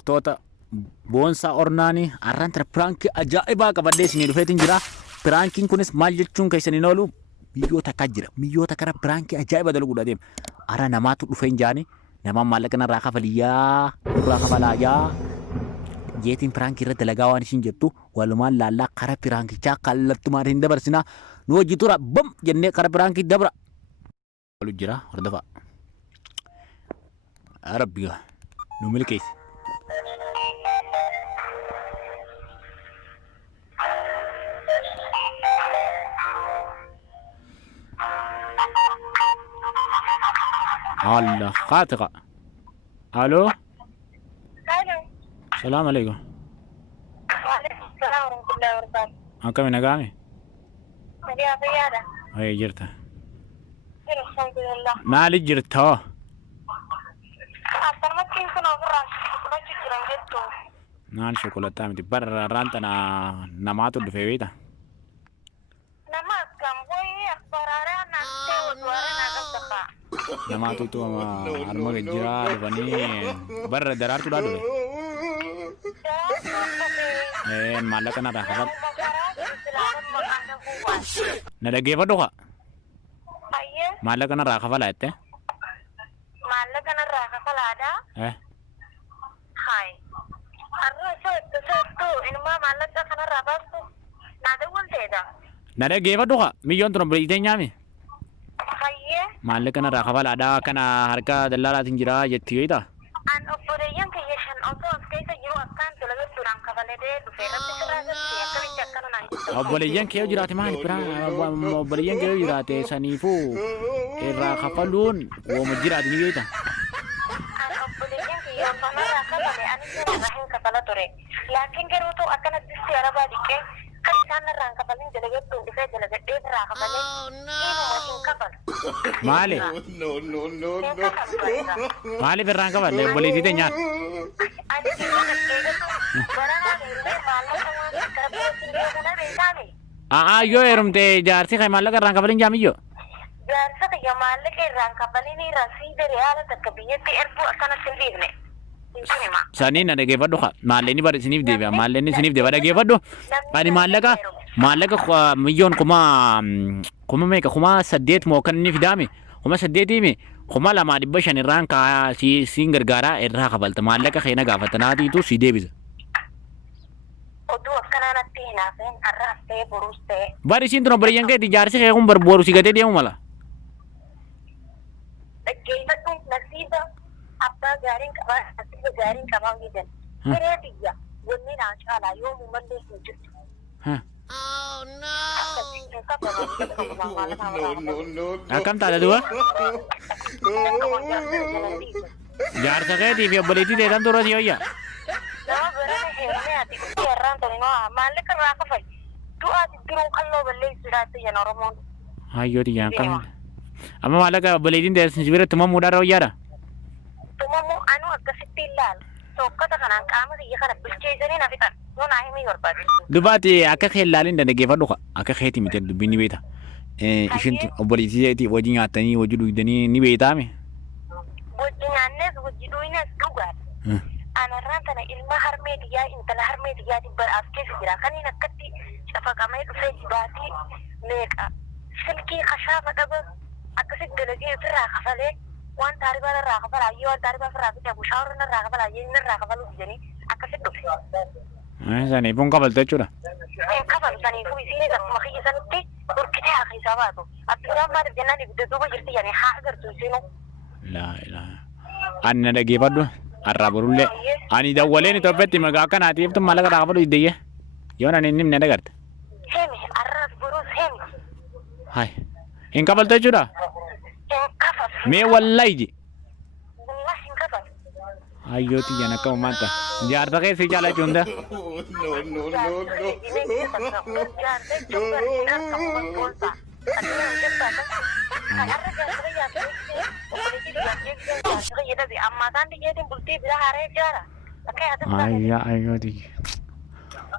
Hordoftoota boonsaa ornaanii arranta pirankii ajaa'ibaa qabadhee isinii dhufeetiin jira. Pirankiin kunis maal jechuun keessaniin oolu biyyoota akka jira. Biyyoota kana pirankii ajaa'iba dalaguudha deema. Ara namaatu dhufeen jaani namaan maallaqa narraa kafaliyyaa irraa kafalaayaa jeetiin pirankii irra dalagaa waan isin jettu walumaan laallaa kara pirankichaa kallattumaan hin dabarsinaa nu hojii tura bam jennee kara pirankii dabra. Walu jira hordofaa. Arabbiga nu milkeessi. الله خاطئة. الو الو السلام عليكم. وعليكم السلام ورحمة الله وبركاته. كم نقامي؟ يا قيادة. هي جرتها. خير الحمد لله. ما لي جرتها. أصلا ما تكون أبرا ما تجرا جدو. نان شوكولاتة متي برا رانتنا نماتو دفيويتا. نمات كم بوي أخبارنا نانتي ودوارنا قصدقا. Namaatu itu arma gejira dufani barra darartu dah dulu. Mallaqa narraa kafal. Na dhaggeeffadhu kaa. Maallaqa narraa kafalaa jettee. Maallaqa narraa kafalaadha. Hai. Arra soottu ilmaa maallaqa kanarraa baastu naa dawwalteedha. Na dhaggeeffadhu kaa miyyoon tun obboleettee nyaami. Maallaqa narraa kafalaadha kana harka dallaalaatiin jira jetti yoo ta'u. An obboleeyyan kiyya shan osoo as keessa jiru akkaan tola jechuudhaan kafalee dhufee rabbi sirraa jirti akkamitti akkana naan jirtu. Obboleeyyan kee yoo jiraate maali biraa obboleeyyan kee yoo jiraate saniifuu irraa kafaluun wooma jiraate ni beekta. An obboleeyyan kiyya kanarraa kafale anis irraa hin kafala ture. Laakiin garuu ta'u akkanatti seerabaa dhiqee kan isaan irraan kafalin dalagattuun dhufee dalagadhee irraa kafalee dhiibuma hin kafalu. Maali? Maali birraan kafalle obboleettii ta'e nyaata. Ani kiyya dhaggeeffatu baranaa deemee maallaqa waan akka rabbiitti beekuna beekaame. Yoo heerumte jaarsi kan maallaqa irraan kafalin jaamiyyoo. Jaarsa kiyya maallaqa irraan kafalin rasiida reyaala takka biyyatti erguu akkanatti hin dhiifne. Sanii na dhaggeeffadhu kaa maallaqni bara isiniif deebi'a maallaqni isiniif deebi'a dhaggeeffadhu. Ani maallaqa miyyoon kuma meeqa kuma 8 moo kan inni fidaame kuma 8 kuma 2,500 irraan kaa siin gargaaraa irraa kafalta maallaqa keenya gaafatanaatiitu si deebisa. Oduu akkanaatti hinaafeen har'aas ta'e boruus ta'e. Bari isiin tun obboleeyyan keetti jaarsi kee kun barbooru si gatee deemu mala. Dhaggeeffadhu nasiiba abbaa gaariin qabaa nasiiba gaariin qabaa jedhan. Hiree biyya wanni naa caalaa yoo muumallee hin jirtu. Akkam taate du'a? Jaarsa keetii fi obboleettii teetan turre si hoyya. Nama barana heerumee ati kutti irraan tani maallaqa irraa kafali. Du'aa jijjiiruu qalloo balleessuudhaatti jan Oromoon. Hayyoo tiyyaan qabna. Amma maallaqa obboleettiin teessan si biratti tumammuudhaan hoyyaadha. Tumamuu anuu akkasitti ilaala. Tokkota kanaan qaama kiyya kana bilcheessanii na fixan. Yoo naa himii barbaade. Dubaati akka kee ilaalin dhaggeeffadhu kaa akka keetii miti dubbiin ni beekta. Ishiin obboleettii wajji nyaatanii wajji dhugdanii ni beektaame. Wajji nyaannes wajji dhuynes dhugaadha. Anarraan tana ilma harmee diyyaa intala harmee diyyaa dibbar as keessa jira. Kaniin akkatti cafaqamee dhufee jibaatii meeqa silkii kashaafa dhaba akkasitti dalagee ofirraa kafalee waan taaribaa irraa kafalaa yoo waan taaribaa ofirraa fidee bushaawwan irraa kafalaa inni irraa kafaluu jedhanii akkasitti dhufe. Saniifuu kafaltu jechuudha. Kafalu saniifuu isinis akkuma kiyya sanitti burkitee haa keessaa baatu. Addunyaan maaliif jennaan ibidda duuba jirti jedhanii haa agartu isinuu. Ani na dhaggeeffadhu har'aa borullee ani dawwaleen Itoophiyaatti maqaa akkanaatiif tun maallaqa irraa kafalu iddiyye yoo nan inni na dhagarte. Hemi har'aas boruus hemi. Hai hin kafaltu jechuudha. Hin kafalu. Mee wallahi je. Wallahi hin kafalu. Hayyoo tiyyaan akka uumaata jaarsa keessi jaalachi hunda. Ayyoo tiyya.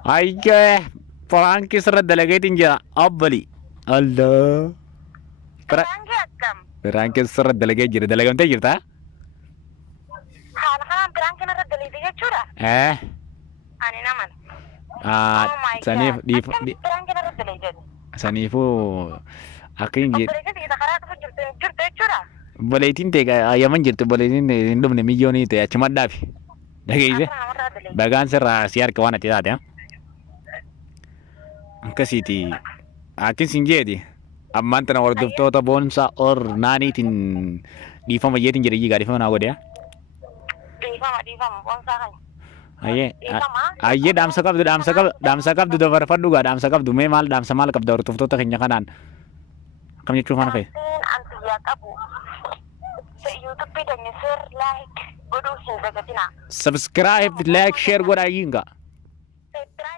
Ayyee pirankii sirra dalageetiin jira abbali. Allah. Pirankii sirra dalagee jira dalagamtee jirtaa? Haala kanaan biraan kanarra dalagaa jechuudha. Ani naman. Ah, Oh my sanif God. di Piraan ka na rin dalayan. saniifuu akkin je Obboleessa isa karaa dhufu jirtu jechuudha. boleetiin ta'e ayyaman jirtu boleetiin hin dhumne milyoonii ta'e achuma dhaabi dhageesse Akka namarraa dalayan. bagaan sirraa si harka waan ati taate akkasiiti akkin sin jeeti ammaan tana hordoftoota boonsaa ornaaniitiin dhiifama jeetiin jedhe jigaa dhiifama naa godhe Dhiifama boonsaa kan. ayyee dhaamsa qabdu dabarfadhu gaa dhaamsa qabdu mee maal dhaamsa maal qabda hordoftoota keenya kanaan akkam jechuuf mana fa'i Anti yaa qabu. YouTube dan share like godhuu hin dagatinaa. subscribe like share godhaa yinga Subscribe